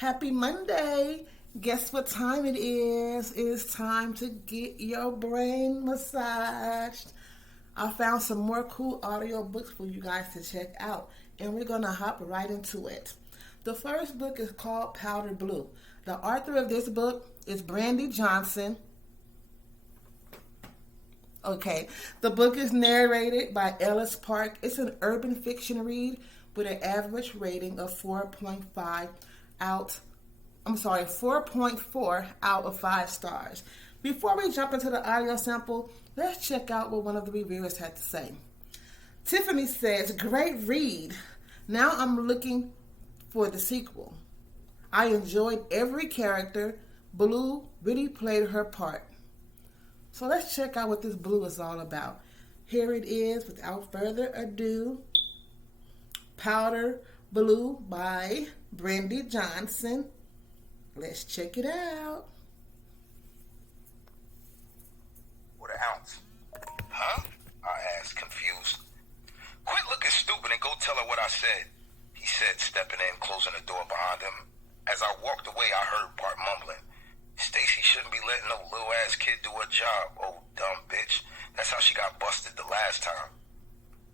Happy Monday. Guess what time it is? It's time to get your brain massaged. I found some more cool audio books for you guys to check out, and we're going to hop right into it. The first book is called Powder Blue. The author of this book is Brandy Johnson. Okay, the book is narrated by Ellis Park. It's an urban fiction read with an average rating of 4.4 out of 5 stars. Before we jump into the audio sample, let's check out what one of the reviewers had to say. Tiffany says, great read. Now I'm looking for the sequel. I enjoyed every character. Blue really played her part. So let's check out what this Blue is all about. Here it is, without further ado. Powder Blue by Brandy Johnson. Let's check it out. What an ounce? Huh? I asked, confused. Quit looking stupid and go tell her what I said, he said, stepping in, closing the door behind him. As I walked away, I heard Bart mumbling. Stacy shouldn't be letting no little ass kid do her job, old dumb bitch. That's how she got busted the last time.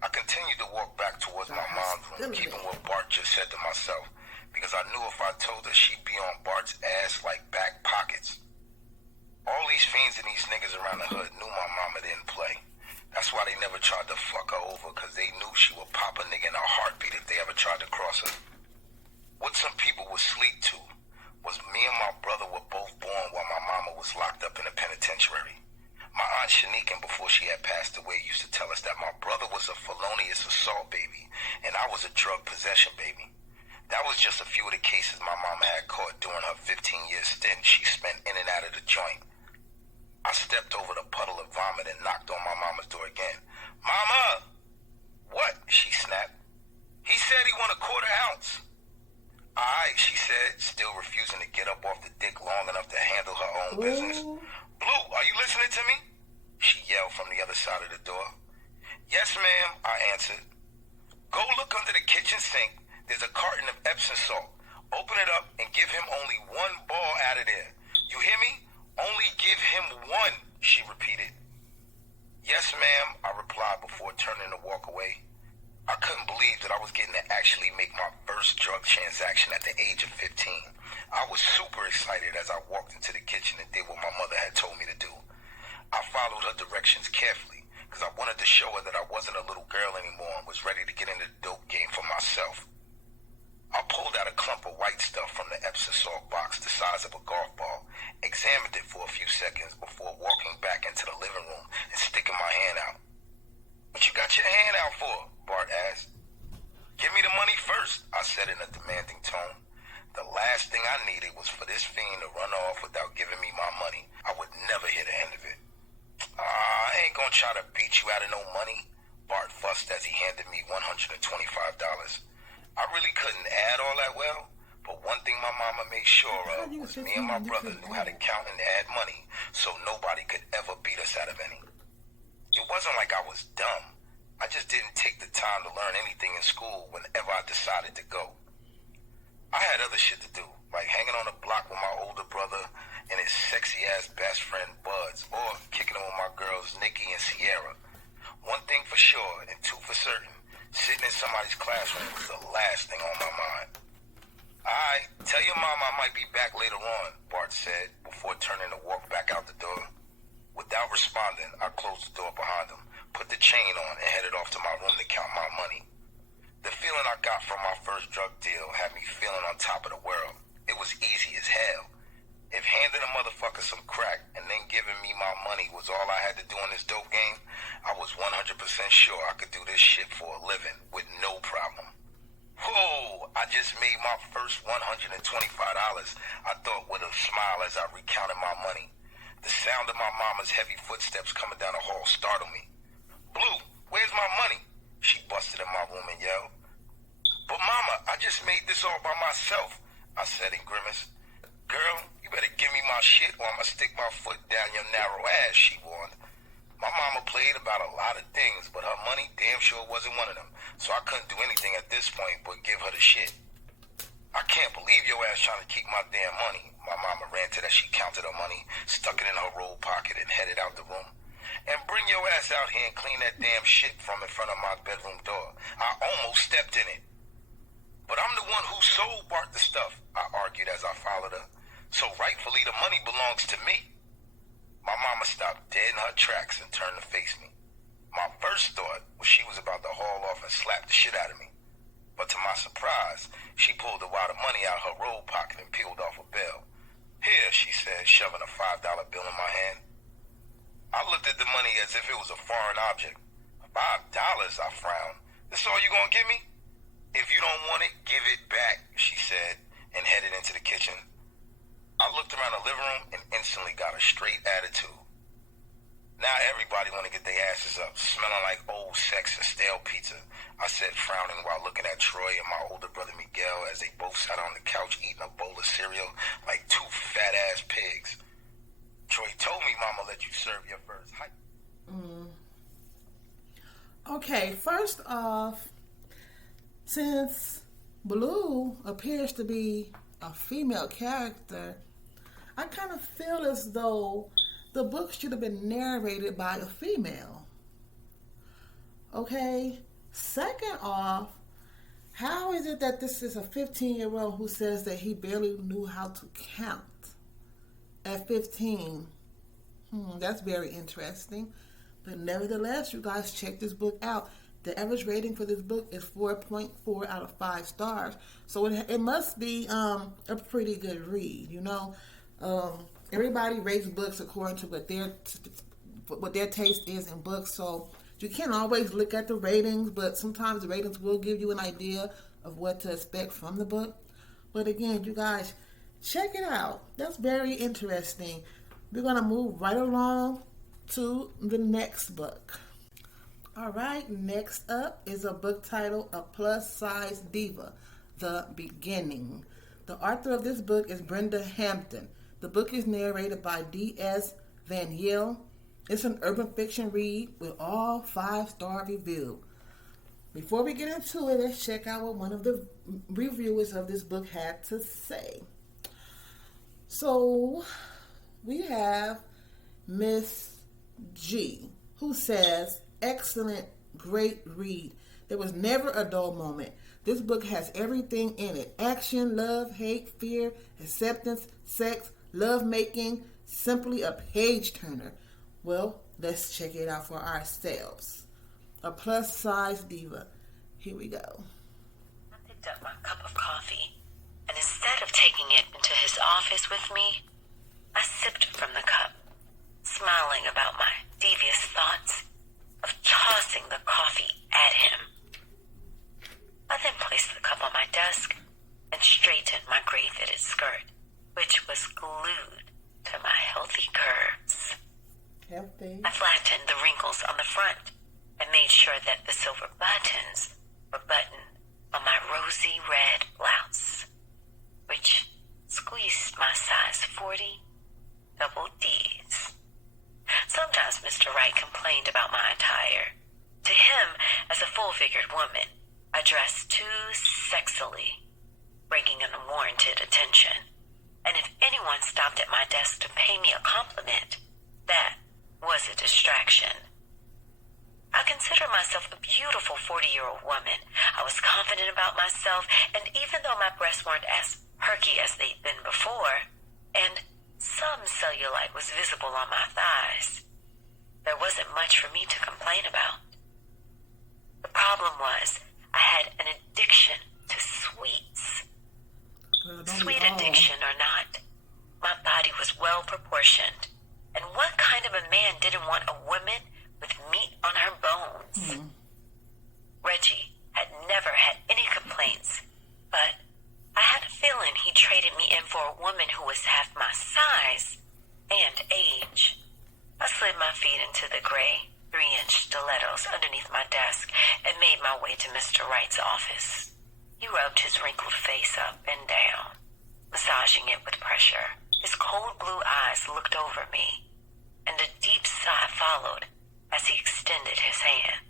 I continued to walk back towards my mom's room, keeping what Bart just said to myself, because I knew if I told her, she'd be on Bart's ass like back pockets. All these fiends and these niggas around the hood knew my mama didn't play. That's why they never tried to fuck her over, because they knew she would pop a nigga in a heartbeat if they ever tried to cross her. What some people would sleep to was me and my brother were both born while my mama was locked up in a penitentiary. My aunt Shanikin, before she had passed away, used to tell us that my brother was a felonious assault baby and I was a drug possession baby. That was just a few of the cases my mama had caught during her 15-year stint she spent in and out of the joint. I stepped over the puddle of vomit and knocked on my mama's door again. Mama! What? She snapped. He said he want a quarter ounce. Alright, she said, still refusing to get up off the dick long enough to handle her own business. Blue, are you listening to me? She yelled from the other side of the door. Yes, ma'am, I answered. Go look under the kitchen sink. There's a carton of Epsom salt. Open it up and give him only one ball out of there. You hear me? Only give him one, she repeated. Yes, ma'am, I replied before turning to walk away. I couldn't believe that I was getting to actually make my first drug transaction at the age of 15. I was super excited as I walked into the kitchen and did what my mother had told me to do. I followed her directions carefully because I wanted to show her that I wasn't a little girl anymore and was ready to get into the dope game for myself. I pulled out a clump of white stuff from the Epsom salt box the size of a golf ball, examined it for a few seconds before walking back into the living room and sticking my hand out. What you got your hand out for? Bart asked. Give me the money first, I said in a demanding tone. The last thing I needed was for this fiend to run off without giving me my money. I would never hear the end of it. I ain't gonna try to beat you out of no money, Bart fussed as he handed me $125. I really couldn't add all that well, but one thing my mama made sure of was me and my brother knew how to count and add money, so nobody could ever beat us out of any. It wasn't like I was dumb. I just didn't take the time to learn anything in school whenever I decided to go. I had other shit to do, like hanging on the block with my older brother and his sexy-ass best friend Buds, or kicking it with my girls Nikki and Sierra. One thing for sure, and two for certain, sitting in somebody's classroom was the last thing on my mind. Alright, tell your mama I might be back later on, Bart said, before turning to walk back out the door. Without responding, I closed the door behind him, put the chain on, and headed off to my room to count my money. The feeling I got from my first drug deal had me feeling on top of the world. It was easy as hell. If handing a motherfucker some crack and then giving me my money was all I had to do in this dope game, I was 100% sure I could do this shit for a living with no problem. Whoa, I just made my first $125, I thought with a smile as I recounted my money. The sound of my mama's heavy footsteps coming down the hall startled me. Blue, where's my money? She busted in my room and yelled. But mama, I just made this all by myself, I said in grimace. Girl, you better give me my shit or I'ma stick my foot down your narrow ass, she warned. My mama played about a lot of things, but her money damn sure wasn't one of them, so I couldn't do anything at this point but give her the shit. I can't believe your ass trying to keep my damn money. My mama ranted as she counted her money, stuck it in her robe pocket, and headed out the room. And bring your ass out here and clean that damn shit from in front of my bedroom door. I almost stepped in it. But I'm the one who sold Bart the stuff, I argued as I followed her. So rightfully the money belongs to me. My mama stopped dead in her tracks and turned to face me. My first thought was she was about to haul off and slap the shit out of me. But to my surprise, she pulled a wad of money out of her robe pocket and peeled off a bill. Here, she said, shoving a $5 bill in my hand. I looked at the money as if it was a foreign object. $5, I frowned. This all you gonna give me? If you don't want it, give it back, she said, and headed into the kitchen. I looked around the living room and instantly got a straight attitude. Now everybody want to get their asses up, smelling like old sex and stale pizza, I said, frowning while looking at Troy and my older brother Miguel as they both sat on the couch eating a bowl of cereal like two fat-ass pigs. Troy told me Mama let you serve your first hike. Okay, first off, since Blue appears to be a female character, I kind of feel as though the book should have been narrated by a female. Okay? Second off, how is it that this is a 15-year-old who says that he barely knew how to count at 15? That's very interesting. But nevertheless, you guys check this book out. The average rating for this book is 4.4 out of 5 stars. So it must be a pretty good read, you know. Everybody rates books according to what their taste is in books. So you can't always look at the ratings, but sometimes the ratings will give you an idea of what to expect from the book. But again, you guys, check it out. That's very interesting. We're going to move right along to the next book. All right, next up is a book titled A Plus Size Diva, The Beginning. The author of this book is Brenda Hampton. The book is narrated by D.S. Van Yell. It's an urban fiction read with all 5-star review. Before we get into it, let's check out what one of the reviewers of this book had to say. So, we have Miss G, who says, excellent, great read. There was never a dull moment. This book has everything in it. Action, love, hate, fear, acceptance, sex, love-making. Simply a page-turner. Well, let's check it out for ourselves. A Plus Size Diva. Here we go. I picked up my cup of coffee, and instead of taking it into his office with me, I sipped from the cup, smiling about my devious thoughts of tossing the coffee at him. I then placed the cup on my desk and straightened my gray-fitted skirt, which was glued to my healthy curves. Healthy. I flattened the wrinkles on the front and made sure that the silver buttons were buttoned on my rosy red blouse, which squeezed my size 40 double D's. Sometimes Mr. Wright complained about my attire. To him, as a full-figured woman, I dressed too sexily, bringing unwarranted attention. And if anyone stopped at my desk to pay me a compliment, that was a distraction. I consider myself a beautiful 40-year-old woman. I was confident about myself, and even though my breasts weren't as perky as they'd been before, and some cellulite was visible on my thighs, there wasn't much for me to complain about. The problem was I had an addiction to sweets. Sweet addiction or not, my body was well proportioned. And what kind of a man didn't want a woman with meat on her bones? Reggie had never had any complaints, but I had a feeling he traded me in for a woman who was half my size and age. I slid my feet into the gray 3-inch stilettos underneath my desk and made my way to Mr. Wright's office. He rubbed his wrinkled face up and down, massaging it with pressure. His cold blue eyes looked over me, and a deep sigh followed as he extended his hand.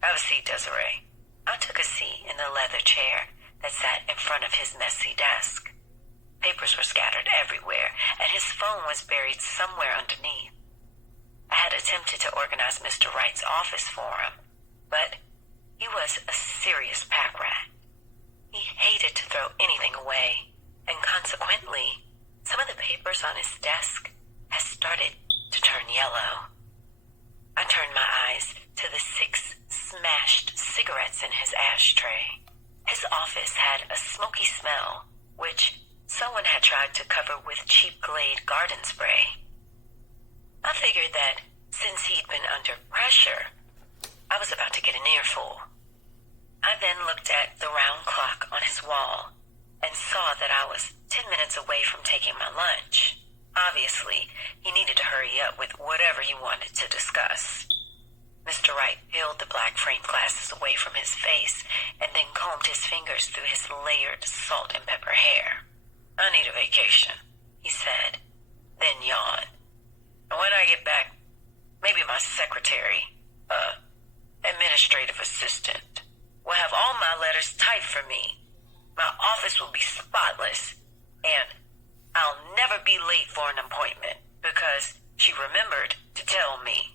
Have a seat, Desiree. I took a seat in the leather chair that sat in front of his messy desk. was buried somewhere underneath. I had attempted to organize Mr. Wright's office for him, but he was a serious pack rat. He hated to throw anything away, and consequently, some of the papers on his desk had started to turn yellow. I turned my eyes to the 6 smashed cigarettes in his ashtray. His office had a smoky smell, which someone had tried to cover with cheap Glade garden spray. I figured that since he'd been under pressure, I was about to get an earful. I then looked at the round clock on his wall and saw that I was 10 minutes away from taking my lunch. Obviously, he needed to hurry up with whatever he wanted to discuss. Mr. Wright peeled the black framed glasses away from his face and then combed his fingers through his layered salt and pepper hair. "I need a vacation," he said, then yawned. "And when I get back, maybe my secretary, administrative assistant, will have all my letters typed for me. My office will be spotless, and I'll never be late for an appointment because she remembered to tell me."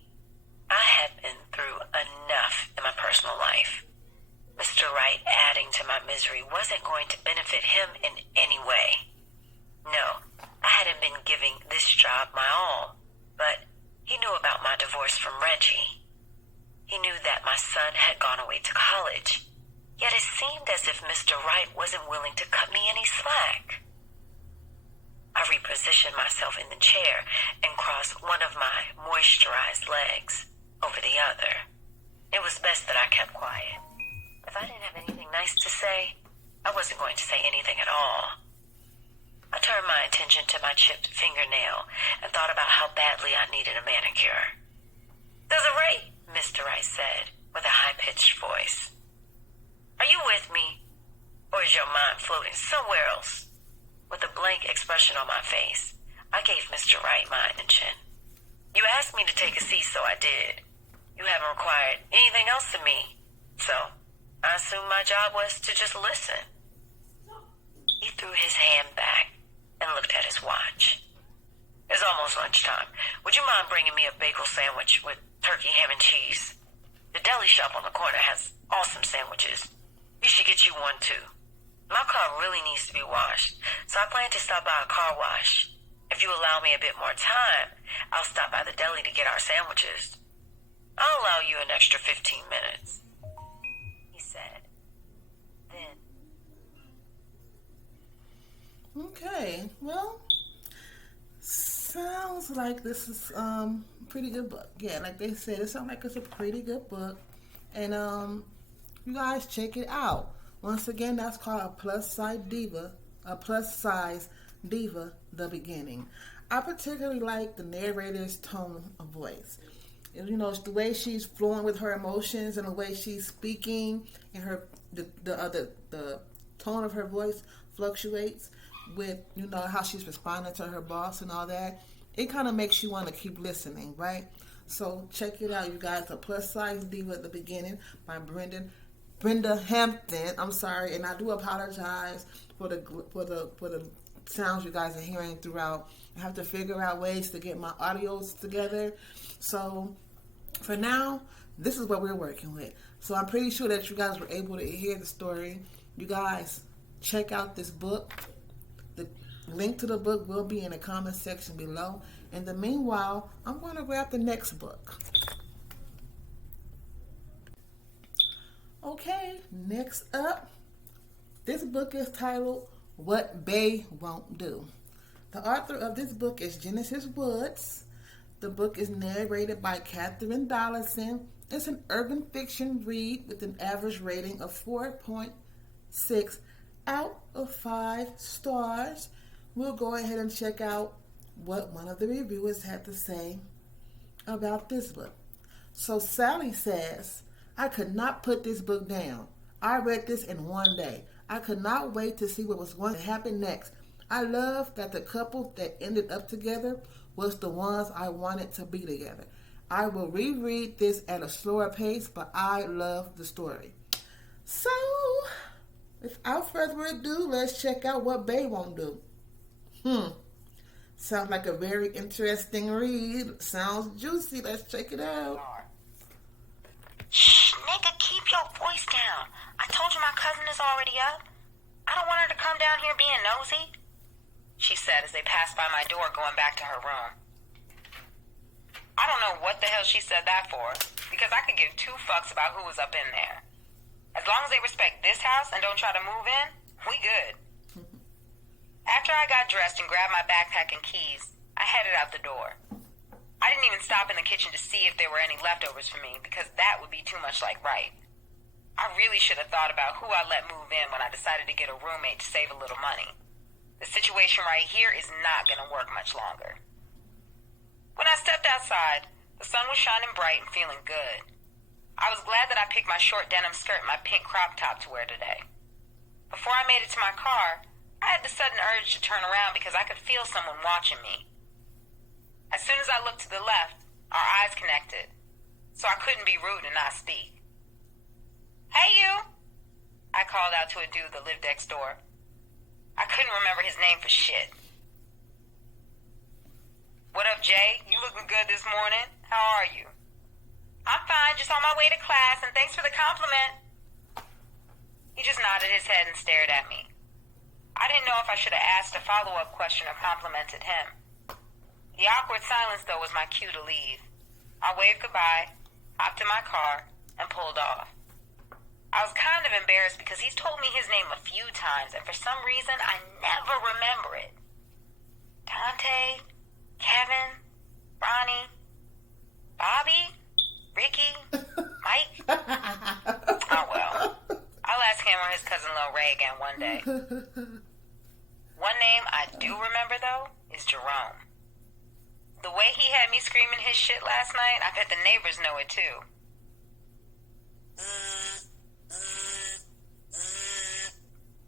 I had been through enough in my personal life. Mr. Wright adding to my misery wasn't going to benefit him in any way. No, I hadn't been giving this job my all, but he knew about my divorce from Reggie. He knew that my son had gone away to college, yet it seemed as if Mr. Wright wasn't willing to cut me any slack. I repositioned myself in the chair and crossed one of my moisturized legs over the other. It was best that I kept quiet. If I didn't have anything nice to say, I wasn't going to say anything at all. I turned my attention to my chipped fingernail and thought about how badly I needed a manicure. "Does it rate?" Mr. Wright said with a high-pitched voice. "Are you with me? Or is your mind floating somewhere else?" With a blank expression on my face, I gave Mr. Wright my attention. "You asked me to take a seat, so I did. You haven't required anything else of me, so I assumed my job was to just listen." He threw his hand back and looked at his watch. "It's almost lunchtime. Would you mind bringing me a bagel sandwich with turkey, ham, and cheese? The deli shop on the corner has awesome sandwiches. You should get you one, too. My car really needs to be washed, so I plan to stop by a car wash. If you allow me a bit more time, I'll stop by the deli to get our sandwiches. I'll allow you an extra 15 minutes, he said. Then... Okay, well, sounds like this is pretty good book. Yeah, like they said, it sounds like it's a pretty good book. And you guys check it out. Once again, that's called a Plus Size Diva, The Beginning. I particularly like the narrator's tone of voice. You know, the way she's flowing with her emotions and the way she's speaking, and the tone of her voice fluctuates with, you know, how she's responding to her boss and all that. It kind of makes you want to keep listening, right? So check it out, you guys. A Plus Size Diva at the Beginning by Brenda Hampton. I'm sorry, and I do apologize for the sounds you guys are hearing throughout. I have to figure out ways to get my audios together. So for now, this is what we're working with. So I'm pretty sure that you guys were able to hear the story. You guys check out this book. The link to the book will be in the comment section below. In the meanwhile, I'm going to grab the next book. Okay, next up, this book is titled What Bae Won't Do. The author of this book is Genesis Woods. The book is narrated by Katherine Dollison. It's an urban fiction read with an average rating of 4.6 out of 5 stars. We'll go ahead and check out what one of the reviewers had to say about this book. So Sally says, I could not put this book down. I read this in one day. I could not wait to see what was going to happen next. I love that the couple that ended up together was the ones I wanted to be together. I will reread this at a slower pace, but I love the story. So, without further ado, let's check out what Bae Won't Do. Sounds like a very interesting read. Sounds juicy. Let's check it out. Shh, nigga, keep your voice down. I told you my cousin is already up. I don't want her to come down here being nosy, she said as they passed by my door going back to her room. I don't know what the hell she said that for, because I could give two fucks about who was up in there. As long as they respect this house and don't try to move in, we good. After I got dressed and grabbed my backpack and keys, I headed out the door. I didn't even stop in the kitchen to see if there were any leftovers for me, because that would be too much like right. I really should have thought about who I let move in when I decided to get a roommate to save a little money. The situation right here is not going to work much longer. When I stepped outside, the sun was shining bright and feeling good. I was glad that I picked my short denim skirt and my pink crop top to wear today. Before I made it to my car, I had the sudden urge to turn around because I could feel someone watching me. As soon as I looked to the left, our eyes connected, so I couldn't be rude and not speak. "Hey, you!" I called out to a dude that lived next door. I couldn't remember his name for shit. "What up, Jay? You looking good this morning? How are you?" "I'm fine, just on my way to class, and thanks for the compliment." He just nodded his head and stared at me. I didn't know if I should have asked a follow-up question or complimented him. The awkward silence, though, was my cue to leave. I waved goodbye, hopped in my car, and pulled off. I was kind of embarrassed because he's told me his name a few times, and for some reason, I never remember it. Dante, Kevin, Ronnie, Bobby, Ricky, Mike. Oh, well. I'll ask him or his cousin Lil Ray again one day. One name I do remember, though, is Jerome. The way he had me screaming his shit last night, I bet the neighbors know it too.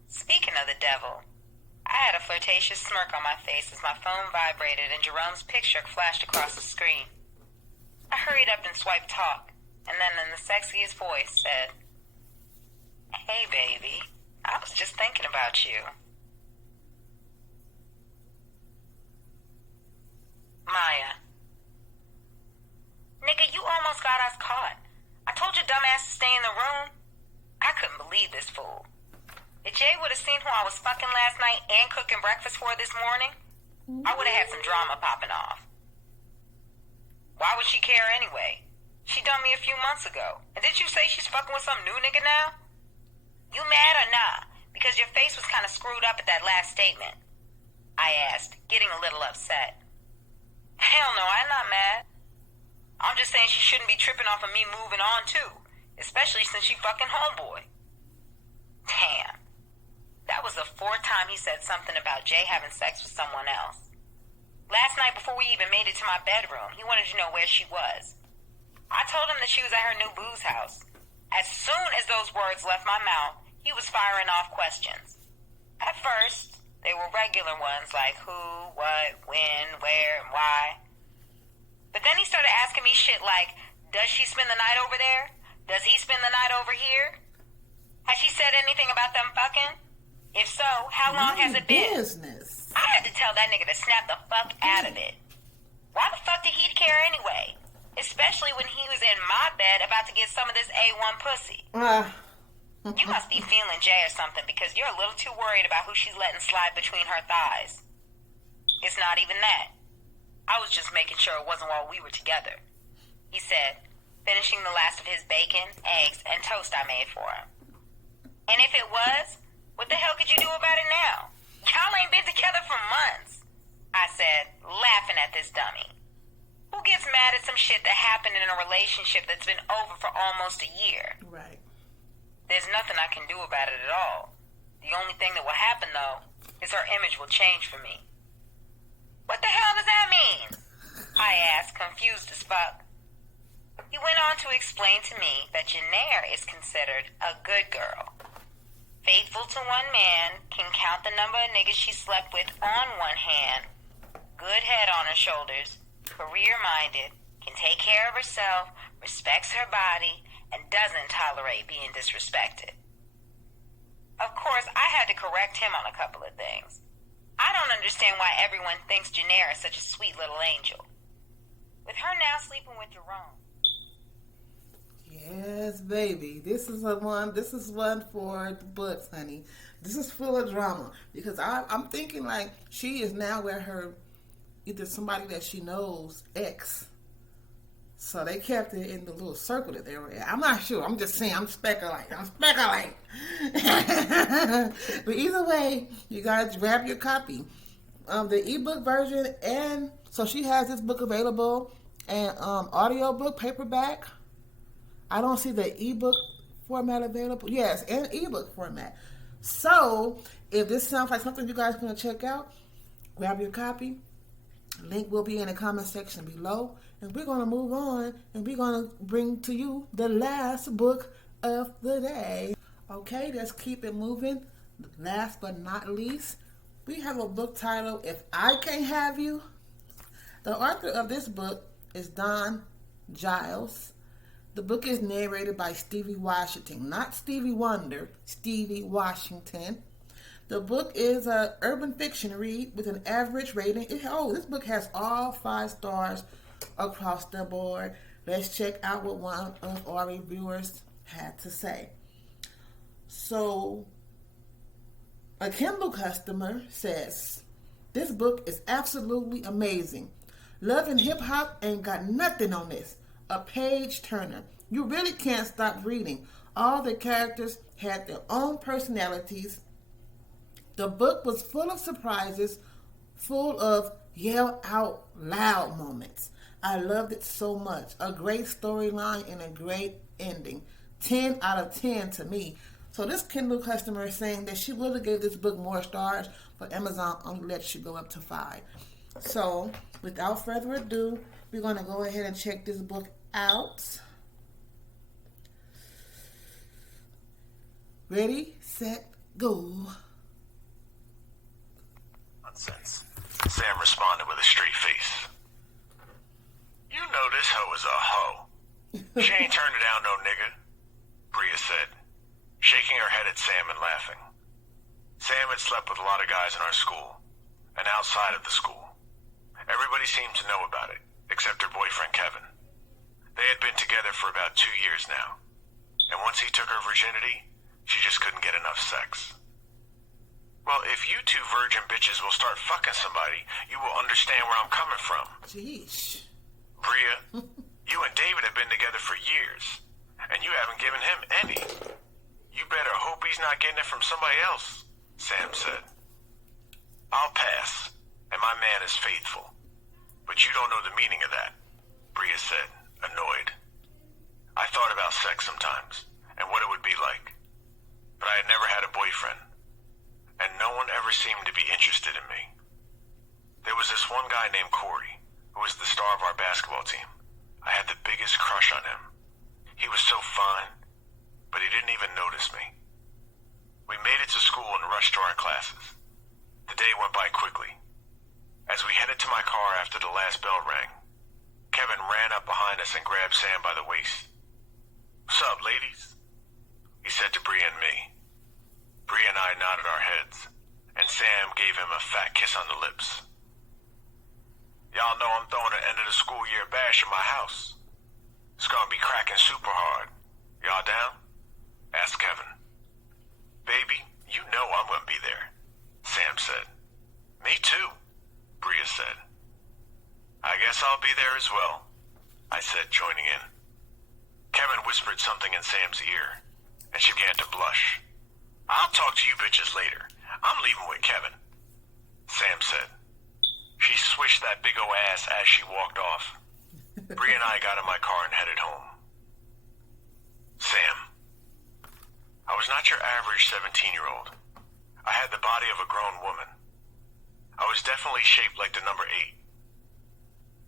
Speaking of the devil, I had a flirtatious smirk on my face as my phone vibrated and Jerome's picture flashed across the screen. I hurried up and swiped talk, and then in the sexiest voice said, "Hey baby, I was just thinking about you." Maya. "Nigga, you almost got us caught. I told your dumbass to stay in the room." I couldn't believe this fool. If Jay would have seen who I was fucking last night and cooking breakfast for this morning, I would have had some drama popping off. Why would she care anyway? She done me a few months ago. And didn't you say she's fucking with some new nigga now? You mad or nah? Because your face was kind of screwed up at that last statement, I asked, getting a little upset. Hell no, I'm not mad. I'm just saying she shouldn't be tripping off of me moving on too, especially since she fucking homeboy. Damn. That was the fourth time he said something about Jay having sex with someone else. Last night before we even made it to my bedroom, he wanted to know where she was. I told him that she was at her new boo's house. As soon as those words left my mouth, he was firing off questions. At first, they were regular ones like who, what, when, where, and why. But then he started asking me shit like, does she spend the night over there? Does he spend the night over here? Has she said anything about them fucking? If so, how long has it been? Business. I had to tell that nigga to snap the fuck out of it. Why the fuck did he care anyway? Especially when he was in my bed about to get some of this A1 pussy. You must be feeling Jay or something because you're a little too worried about who she's letting slide between her thighs. It's not even that. I was just making sure it wasn't while we were together, he said, finishing the last of his bacon, eggs, and toast I made for him. And if it was, what the hell could you do about it now? Y'all ain't been together for months, I said, laughing at this dummy. Who gets mad at some shit that happened in a relationship that's been over for almost a year? Right. There's nothing I can do about it at all. The only thing that will happen, though, is her image will change for me. What the hell does that mean? I asked, confused as fuck. He went on to explain to me that Janaire is considered a good girl. Faithful to one man, can count the number of niggas she slept with on one hand, good head on her shoulders, career-minded, can take care of herself, respects her body, and doesn't tolerate being disrespected. Of course, I had to correct him on a couple of things. I don't understand understand why everyone thinks Janae is such a sweet little angel. With her now sleeping with Jerome. Yes, baby. This is one for the books, honey. This is full of drama. Because I'm thinking like she is now with her, either somebody that she knows, ex. So they kept it in the little circle that they were at. I'm not sure. I'm just saying. I'm speculating. But either way, you guys grab your copy. The ebook version, and so she has this book available, and audio book, paperback. I don't see the ebook format available. Yes, and ebook format. So if this sounds like something you guys want to check out, grab your copy. Link will be in the comment section below. And we're going to move on, and we're going to bring to you the last book of the day. Okay, let's keep it moving. Last but not least, we have a book titled, If I Can't Have You. The author of this book is Don Giles. The book is narrated by Stevie Washington. Not Stevie Wonder, Stevie Washington. The book is an urban fiction read with an average rating. This book has all 5 stars across the board. Let's check out what one of our reviewers had to say. So, a Kindle customer says, this book is absolutely amazing. Love and hip hop ain't got nothing on this. A page turner. You really can't stop reading. All the characters had their own personalities. The book was full of surprises, full of yell out loud moments. I loved it so much. A great storyline and a great ending. 10 out of 10 to me. So this Kindle customer is saying that she would have gave this book more stars, but Amazon only lets you go up to 5. So without further ado, we're going to go ahead and check this book out. Ready, set, go. Nonsense. Sam responded with a straight face. You know this hoe is a hoe. She ain't turned it down, no nigga, Bria said, shaking her head at Sam and laughing. Sam had slept with a lot of guys in our school, and outside of the school. Everybody seemed to know about it, except her boyfriend Kevin. They had been together for about 2 years now, and once he took her virginity, she just couldn't get enough sex. Well, if you two virgin bitches will start fucking somebody, you will understand where I'm coming from. Jeez. Bria, you and David have been together for years, and you haven't given him any. You better hope he's not getting it from somebody else, Sam said. I'll pass, and my man is faithful. But you don't know the meaning of that, Bria said, annoyed. I thought about sex sometimes, and what it would be like. But I had never had a boyfriend, and no one ever seemed to be interested in me. There was this one guy named Corey, who was the star of our basketball team. I had the biggest crush on him. He was so fine, but he didn't even notice me. We made it to school and rushed to our classes. The day went by quickly. As we headed to my car after the last bell rang, Kevin ran up behind us and grabbed Sam by the waist. "What's up, ladies?" he said to Bria and me. Bria and I nodded our heads, and Sam gave him a fat kiss on the lips. "Y'all know I'm throwing an end of the school year bash in my house. It's gonna be cracking super hard. Y'all down?" asked Kevin. "Baby, you know I'm gonna be there," Sam said. "Me too," Bria said. "I guess I'll be there as well," I said, joining in. Kevin whispered something in Sam's ear, and she began to blush. "I'll talk to you bitches later. I'm leaving with Kevin," Sam said. She swished that big ol' ass as she walked off. Bria and I got in my car and headed home. Sam. I was not your average 17-year-old. I had the body of a grown woman. I was definitely shaped like the number 8.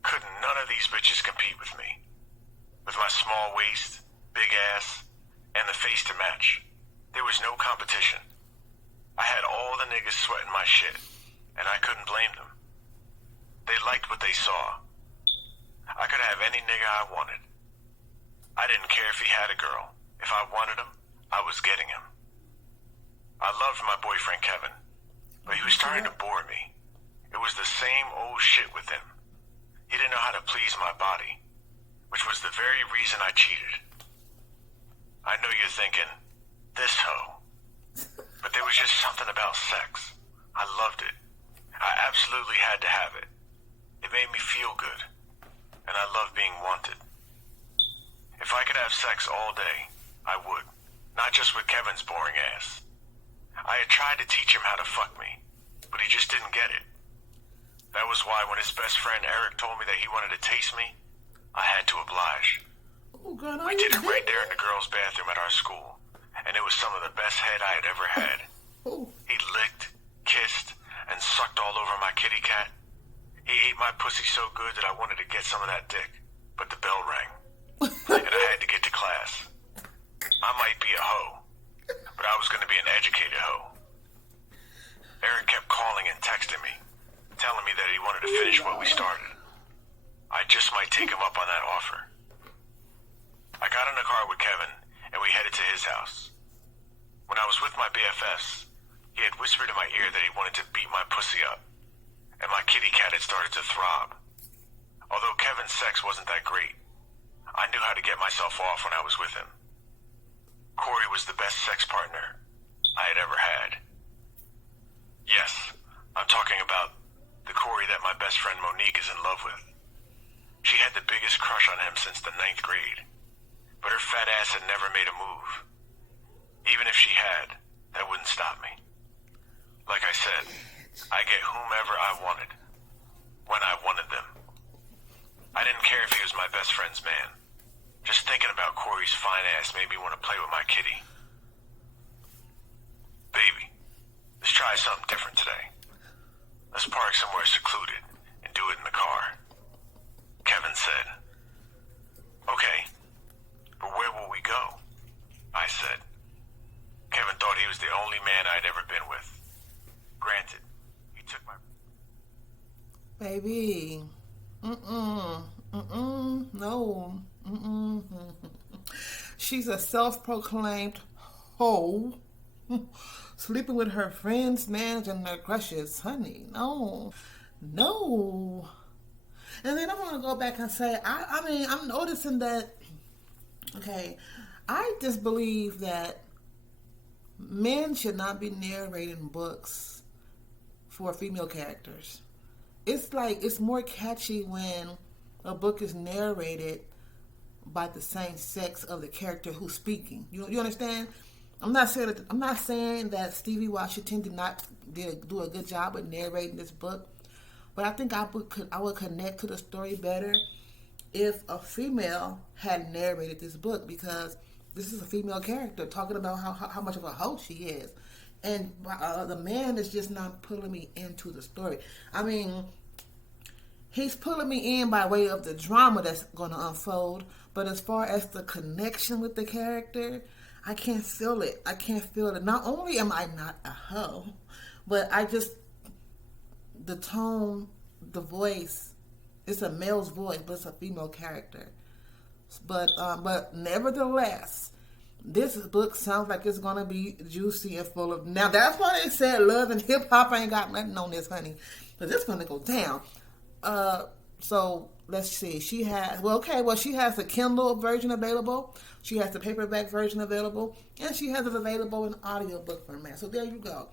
Couldn't none of these bitches compete with me. With my small waist, big ass, and the face to match, there was no competition. I had all the niggas sweating my shit, and I couldn't blame them. They liked what they saw. I could have any nigga I wanted. I didn't care if he had a girl. If I wanted him, I was getting him. I loved my boyfriend Kevin, but he was starting to bore me. was the same old shit with him. He didn't know how to please my body, which was the very reason I cheated. I know you're thinking, this hoe. But there was just something about sex. I loved it. I absolutely had to have it. It made me feel good. And I love being wanted. If I could have sex all day, I would. Not just with Kevin's boring ass. I had tried to teach him how to fuck me, but he just didn't get it. That was why when his best friend Eric told me that he wanted to taste me, I had to oblige. Oh, girl, We did it right there in the girls' bathroom at our school, and it was some of the best head I had ever had. Oh. He licked, kissed, and sucked all over my kitty cat. He ate my pussy so good that I wanted to get some of that dick, but the bell rang, and I had to get to class. I might be a hoe, but I was going to be an educated hoe. Eric kept calling and texting me, telling me that he wanted to finish what we started. I just might take him up on that offer. I got in the car with Kevin, and we headed to his house. When I was with my BFFs, he had whispered in my ear that he wanted to beat my pussy up, and my kitty cat had started to throb. Although Kevin's sex wasn't that great, I knew how to get myself off when I was with him. Corey was the best sex partner I had ever had. Yes, I'm talking about the Corey that my best friend Monique is in love with. She had the biggest crush on him since the 9th grade, but her fat ass had never made a move. Even if she had, that wouldn't stop me. Like I said, I get whomever I wanted, when I wanted them. I didn't care if he was my best friend's man. Just thinking about Corey's fine ass made me want to play with my kitty. Baby, let's try something different today. Let's park somewhere secluded and do it in the car. Kevin said. Okay, but where will we go? I said. Kevin thought he was the only man I'd ever been with. Granted, he took my... Baby. No. She's a self-proclaimed hoe. Sleeping with her friends, man, and their crushes. Honey, no. And then I want to go back and say, I mean, I'm noticing that, okay, I just believe that men should not be narrating books for female characters. It's like, it's more catchy when a book is narrated by the same sex of the character who's speaking. You understand? I'm not saying that Stevie Washington did not do a good job with narrating this book, but I think I would connect to the story better if a female had narrated this book, because this is a female character talking about how much of a hoe she is. And the man is just not pulling me into the story. I mean, he's pulling me in by way of the drama that's going to unfold. But as far as the connection with the character, I can't feel it. Not only am I not a hoe, but the tone, the voice, it's a male's voice, but it's a female character. But nevertheless, this book sounds like it's going to be juicy and full of... Now, that's why they said love and hip-hop ain't got nothing on this, honey. But it's going to go down. So, let's see. She has the Kindle version available. She has the paperback version available. And she has it available in audiobook format. So, there you go.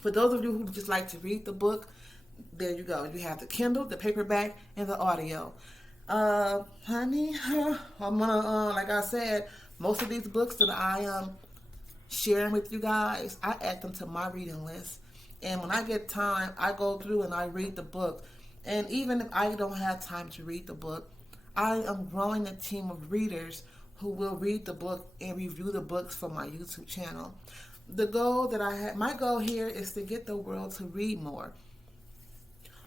For those of you who just like to read the book, there you go. You have the Kindle, the paperback, and the audio. Honey, I'm gonna, like I said, most of these books that I am sharing with you guys, I add them to my reading list. And when I get time, I go through and I read the book. And even if I don't have time to read the book, I am growing a team of readers who will read the book and review the books for my YouTube channel. My goal here is to get the world to read more.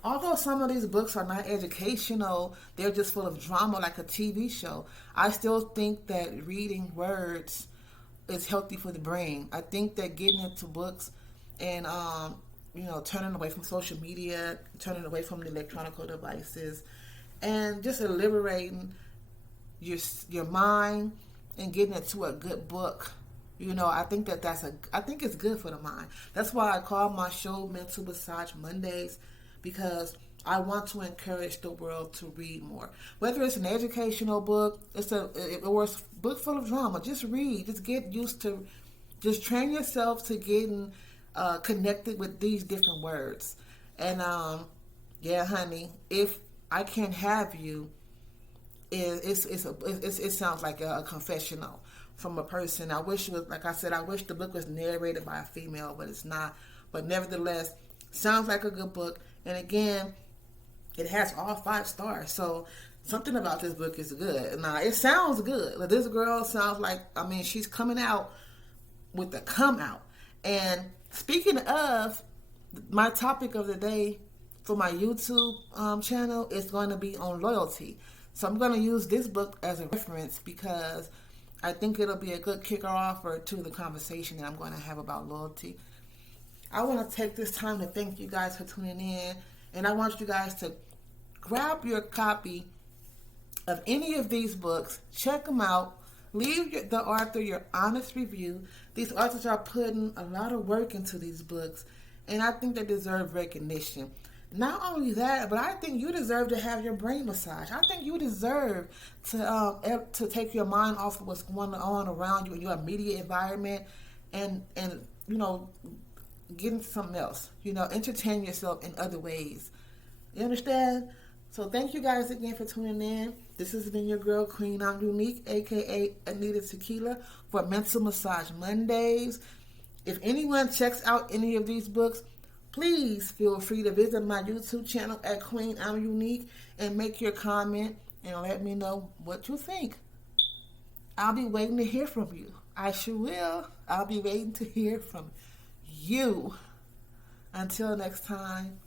Although some of these books are not educational, they're just full of drama like a TV show, I still think that reading words is healthy for the brain. I think that getting into books and, turning away from social media, turning away from the electronic devices, and just liberating your mind and getting into a good book. I think I think it's good for the mind. That's why I call my show Mental Massage Mondays, because I want to encourage the world to read more. Whether it's an educational book, or it's a book full of drama, just read. Just get used to, just train yourself to getting connected with these different words. And yeah, honey, if I can't have you, it sounds like a confessional from a person. I wish it was, like I said, I wish the book was narrated by a female, but it's not. But nevertheless, sounds like a good book. And again, it has all 5 stars. So something about this book is good. Now, it sounds good. Like, this girl sounds like, I mean, she's coming out with the come out. And speaking of, my topic of the day for my YouTube channel is going to be on loyalty. So I'm going to use this book as a reference because I think it'll be a good kicker offer to the conversation that I'm going to have about loyalty. I want to take this time to thank you guys for tuning in, and I want you guys to grab your copy of any of these books, check them out, leave the author your honest review. These authors are putting a lot of work into these books, and I think they deserve recognition. Not only that, but I think you deserve to have your brain massage. I think you deserve to take your mind off of what's going on around you in your immediate environment, and you know, get into something else. You know, entertain yourself in other ways. You understand? So thank you guys again for tuning in. This has been your girl, Queen I'm Unique, aka Anita Tequila, for Mental Massage Mondays. If anyone checks out any of these books, please feel free to visit my YouTube channel at Queen I'm Unique and make your comment and let me know what you think. I'll be waiting to hear from you. I sure will. I'll be waiting to hear from you. Until next time,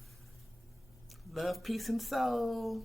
love, peace, and soul.